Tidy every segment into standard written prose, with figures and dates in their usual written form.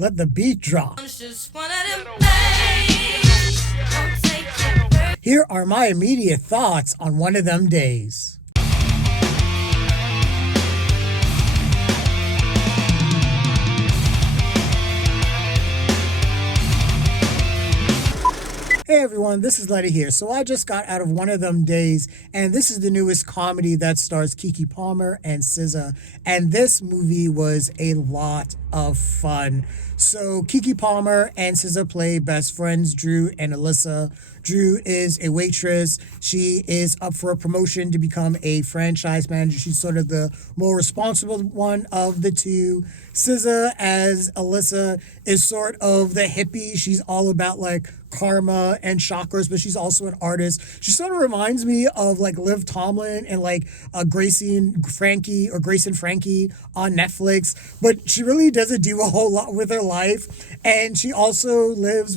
Let the beat drop. Here are my immediate thoughts on One of Them Days. Hey everyone, this is Lenny here. So I just got out of One of Them Days, and this is the newest comedy that stars Keke Palmer and SZA. And this movie was a lot of fun. So Keke Palmer and SZA play best friends, Dreux and Alyssa. Dreux is a waitress. She is up for a promotion to become a franchise manager. She's sort of the more responsible one of the two. SZA, as Alyssa, is sort of the hippie. She's all about like karma and chakras, but she's also an artist. She sort of reminds me of like Liv Tomlin and like Grace and Frankie on Netflix, but she really doesn't do a whole lot with her life. And she also lives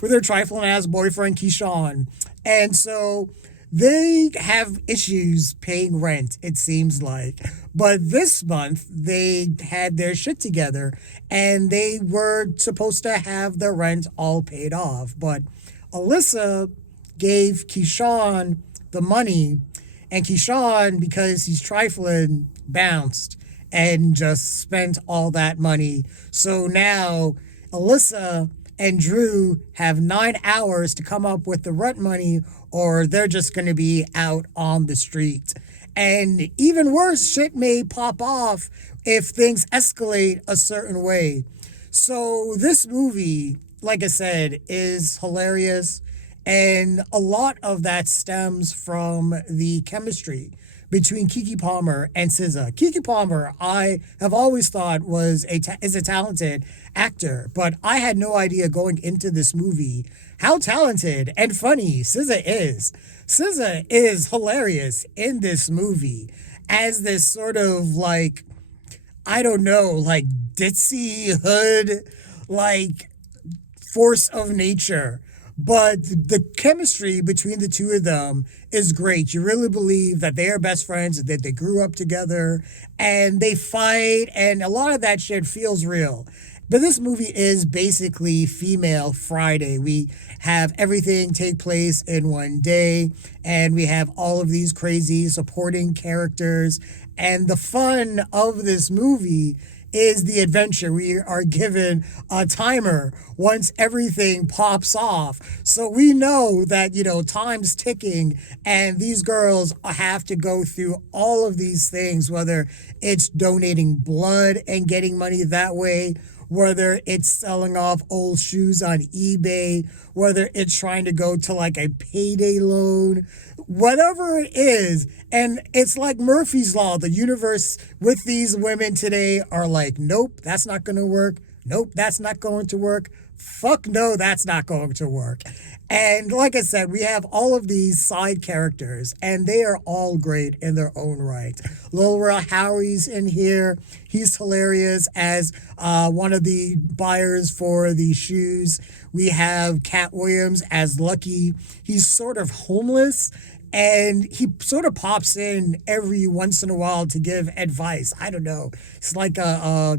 with her trifling ass boyfriend Keyshawn. And so they have issues paying rent, it seems like. But this month, they had their shit together and they were supposed to have their rent all paid off. But Alyssa gave Keyshawn the money, and Keyshawn, because he's trifling, bounced and just spent all that money. So now Alyssa and Dreux have 9 hours to come up with the rent money, or they're just going to be out on the street. And even worse, shit may pop off if things escalate a certain way. So this movie, like I said, is hilarious. And a lot of that stems from the chemistry between Keke Palmer and SZA. Keke Palmer, I have always thought is a talented actor, but I had no idea going into this movie how talented and funny SZA is. SZA is hilarious in this movie as this sort of like, I don't know, like ditzy hood, like force of nature. But the chemistry between the two of them is great. You really believe that they are best friends, that they grew up together, and they fight, and a lot of that shit feels real. But this movie is basically Female Friday. We have everything take place in one day, and we have all of these crazy supporting characters. And the fun of this movie is the adventure. We are given a timer once everything pops off. So we know that, time's ticking and these girls have to go through all of these things, whether it's donating blood and getting money that way, whether it's selling off old shoes on eBay, whether it's trying to go to like a payday loan, whatever it is. And it's like Murphy's Law. The universe with these women today are like, nope, that's not going to work. Nope, that's not going to work. Fuck no, that's not going to work. And like I said, we have all of these side characters, and they are all great in their own right. Laura Howie's in here. He's hilarious as one of the buyers for the shoes. We have Cat Williams as Lucky. He's sort of homeless, and he sort of pops in every once in a while to give advice. I don't know. It's like a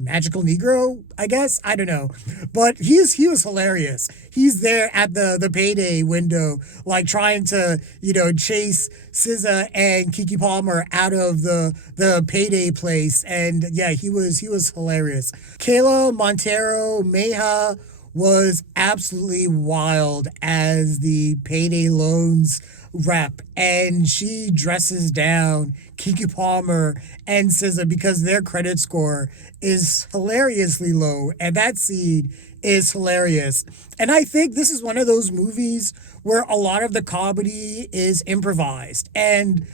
magical Negro, I guess. I don't know. But he was hilarious. He's there at the payday window, like trying to, chase SZA and Keke Palmer out of the payday place. And yeah, he was hilarious. Kayla Montero Meja was absolutely wild as the payday loans rep, and she dresses down Keke Palmer and SZA because their credit score is hilariously low, and that scene is hilarious. And I think this is one of those movies where a lot of the comedy is improvised, and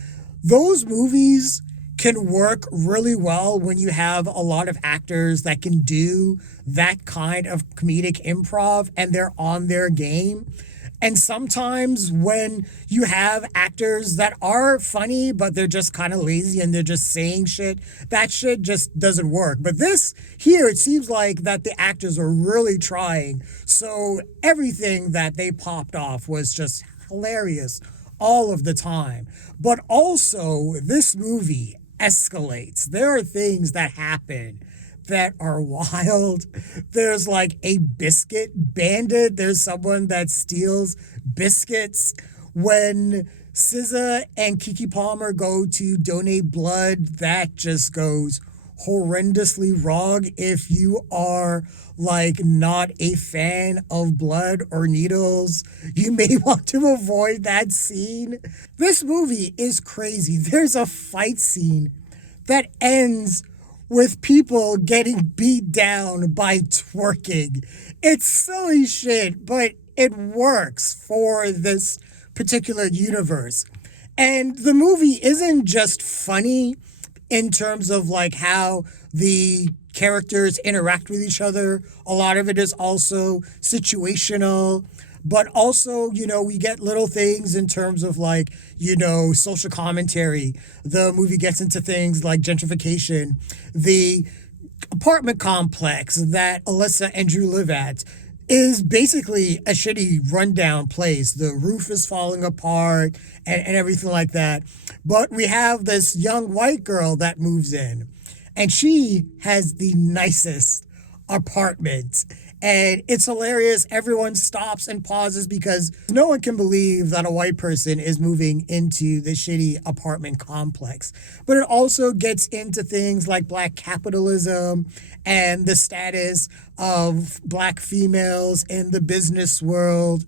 those movies can work really well when you have a lot of actors that can do that kind of comedic improv and they're on their game. And sometimes when you have actors that are funny, but they're just kind of lazy and they're just saying shit, that shit just doesn't work. But this here, it seems like that the actors are really trying. So everything that they popped off was just hilarious all of the time. But also, this movie escalates. There are things that happen that are wild. There's like a biscuit bandit. There's someone that steals biscuits. When SZA and Keke Palmer go to donate blood, that just goes horrendously wrong. If you are like not a fan of blood or needles, you may want to avoid that scene. This movie is crazy. There's a fight scene that ends with people getting beat down by twerking. It's silly shit, but it works for this particular universe. And the movie isn't just funny in terms of like how the characters interact with each other. A lot of it is also situational, but also, we get little things in terms of like, social commentary. The movie gets into things like gentrification, the apartment complex that Alyssa and Dreux live at is basically a shitty rundown place. The roof is falling apart and everything like that. But we have this young white girl that moves in, and she has the nicest apartment. And it's hilarious. Everyone stops and pauses because no one can believe that a white person is moving into the shitty apartment complex. But it also gets into things like black capitalism and the status of black females in the business world.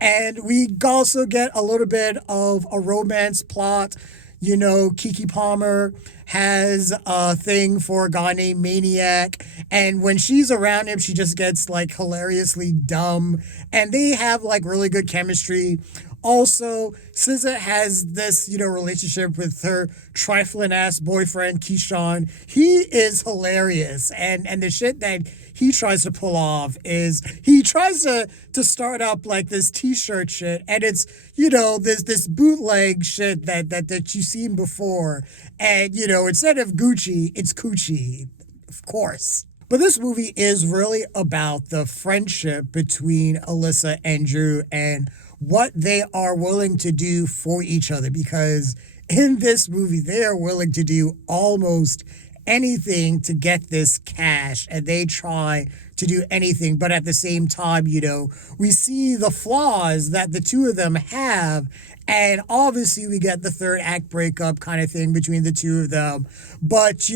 And we also get a little bit of a romance plot. Keke Palmer has a thing for a guy named Maniac, and when she's around him, she just gets like hilariously dumb, and they have like really good chemistry. Also, SZA has this, relationship with her trifling ass boyfriend, Keyshawn. He is hilarious. And the shit that he tries to pull off is he tries to start up like this t-shirt shit. And it's, this bootleg shit that you've seen before. And, instead of Gucci, it's Coochie, of course. But this movie is really about the friendship between Alyssa and Dreux and what they are willing to do for each other, because in this movie, they are willing to do almost anything to get this cash, and they try to do anything. But at the same time, we see the flaws that the two of them have. And obviously we get the third act breakup kind of thing between the two of them. But,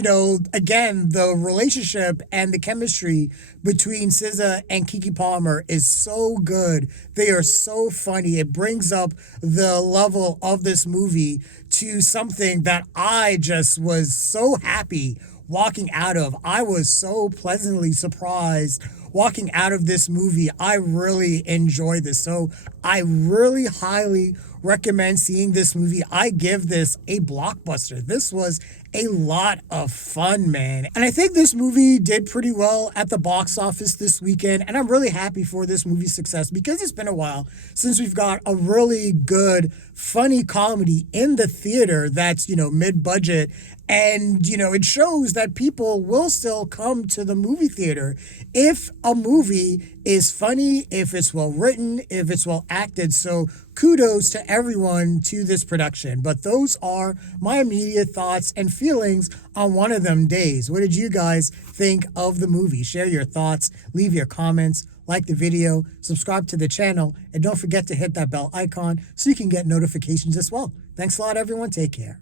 again, the relationship and the chemistry between SZA and Keke Palmer is so good. They are so funny. It brings up the level of this movie to something that I just was so happy walking out of. I was so pleasantly surprised walking out of this movie. I really enjoyed this. So I really highly recommend seeing this movie. I give this a blockbuster. This was a lot of fun, man. And I think this movie did pretty well at the box office this weekend. And I'm really happy for this movie's success because it's been a while since we've got a really good, funny comedy in the theater that's, mid-budget. And, it shows that people will still come to the movie theater if a movie is funny, if it's well written, if it's well acted. So kudos to everyone to this production. But those are my immediate thoughts and feelings on One of Them Days. What did you guys think of the movie? Share your thoughts, leave your comments, like the video, subscribe to the channel, and don't forget to hit that bell icon so you can get notifications as well. Thanks a lot, everyone. Take care.